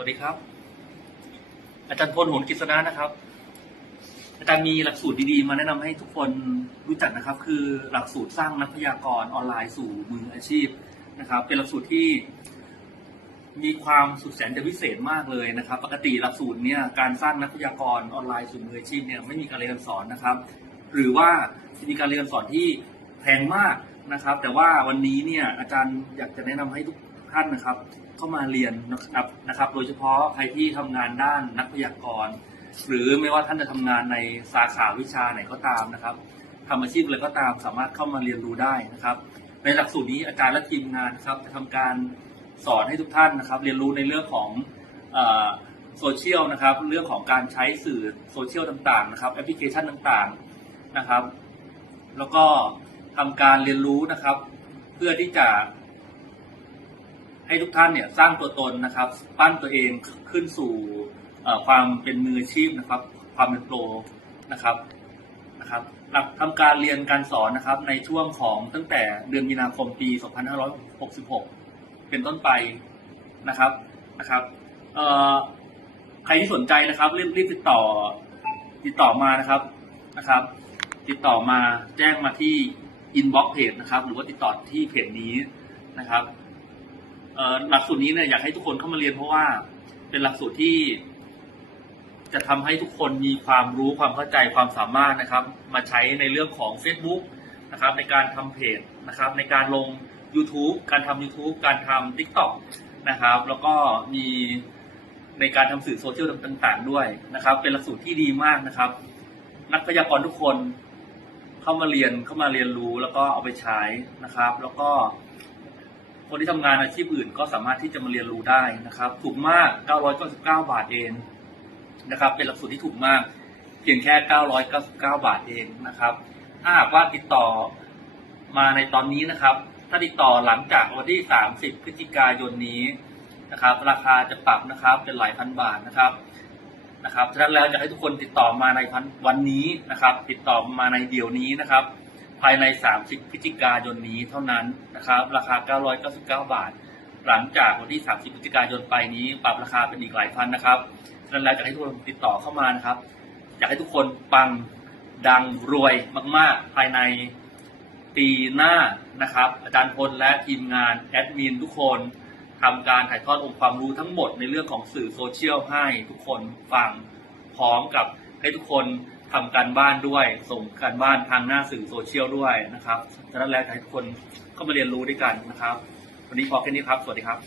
วัสดีครับ อาจารย์พลโหนกิษณะนะครับ อาจารย์มีหลักสูตรดีๆ มาแนะนำให้ทุกคนรู้จักนะครับ คือหลักสูตรสร้างนักพยากรณ์ออนไลน์สู่มืออาชีพนะครับ เป็นหลักสูตรที่ มีความสุดแสนจะพิเศษมากเลยนะครับ ปกติหลักสูตรเนี่ยการสร้างนักพยากรณ์ออนไลน์สู่มืออาชีพเนี่ยไม่มีการเรียนสอนนะครับ หรือว่าจะมีการเรียนสอนที่แพงมากนะครับ แต่ว่าวันนี้เนี่ยอาจารย์อยากจะแนะนำให้ทุก ท่านนะครับ เข้ามาเรียนนะครับนะครับ โดยเฉพาะใครที่ทำงานด้านนักพยากรณ์หรือไม่ว่าท่านจะทำงานในสาขาวิชาไหนก็ตามนะครับทำอาชีพอะไรก็ตามสามารถเข้ามาเรียนรู้ได้นะครับ ในหลักสูตรนี้อาจารย์และทีมงานครับจะทำการสอนให้ทุกท่านนะครับ เรียนรู้ในเรื่องของโซเชียลนะครับ เรื่องของการใช้สื่อโซเชียลต่างๆนะครับแอปพลิเคชันต่างๆนะครับ แล้วก็ทำการเรียนรู้นะครับ เพื่อที่จะ ให้ทุกท่านเนี่ยสร้างตัวตนนะครับ ปั้นตัวเองขึ้นสู่ความเป็นมืออาชีพนะครับ ความเป็นโปรนะครับนะครับหลักทำการเรียนการสอนนะครับในช่วงของตั้งแต่เดือนมีนาคมปี 2566 เป็นต้นไปนะครับนะครับใครที่สนใจนะครับรีบรีบติดต่อติดต่อมานะครับนะครับ ติดต่อมาแจ้งมาที่อินบ็อกเพจนะครับ หรือว่าติดต่อที่เพจนี้นะครับ หลักสูตรนี้เนี่ยอยากให้ทุกคนเข้ามาเรียนเพราะว่า เป็นหลักสูตรที่ จะทำให้ทุกคนมีความรู้ความเข้าใจความสามารถนะครับ มาใช้ในเรื่องของ Facebook นะครับ ในการทำเพจนะครับ ในการลง YouTube การทำ YouTube การทำ TikTok นะครับ แล้วก็มีในการทำสื่อโซเชียลต่างๆ ด้วยนะครับ เป็นหลักสูตรที่ดีมากนะครับ นักพยากรณ์ทุกคนเข้ามาเรียนเข้ามาเรียนรู้แล้วก็เอาไปใช้นะครับ แล้วก็ คนที่ทำงานอาชีพอื่นก็สามารถที่จะมาเรียนรู้ได้นะครับ ถูกมาก 999 บาทเองนะครับ เป็นหลักสูตรที่ถูกมาก เพียงแค่ 999 บาทเองนะครับ ถ้าหากว่าติดต่อมาในตอนนี้นะครับ ถ้าติดต่อหลังจากวันที่ 30 พฤศจิกายนนี้นะครับ ราคาจะปรับนะครับเป็นหลายพันบาทนะครับนะครับฉะนั้นแล้วอยากให้ทุกคนติดต่อมาในวันนี้นะครับ ติดต่อมาในเดี๋ยวนี้นะครับ ภายใน 30 พฤศจิกายนนี้เท่านั้นนะครับ ราคา 999 บาท หลังจากวันที่ 30 พฤศจิกายนไปนี้ ปรับราคาเป็นอีกหลายพันนะครับฉะนั้นแล้วอยากให้ทุกคนติดต่อเข้ามานะครับ อยากให้ทุกคนปังดังรวยมาก ๆ ภายในปีหน้านะครับ อาจารย์พลและทีมงานแอดมินทุกคนทำการถ่ายทอดองค์ความรู้ทั้งหมดในเรื่องของสื่อโซเชียลให้ทุกคนฟังพร้อมกับให้ทุกคน ทำการบ้านด้วย ส่งการบ้านทางหน้าสื่อโซเชียลด้วยนะครับฉะนั้นแล้วอยากให้ทุกคนเข้ามาเรียนรู้ด้วยกันนะครับ วันนี้พอแค่นี้ครับ สวัสดีครับ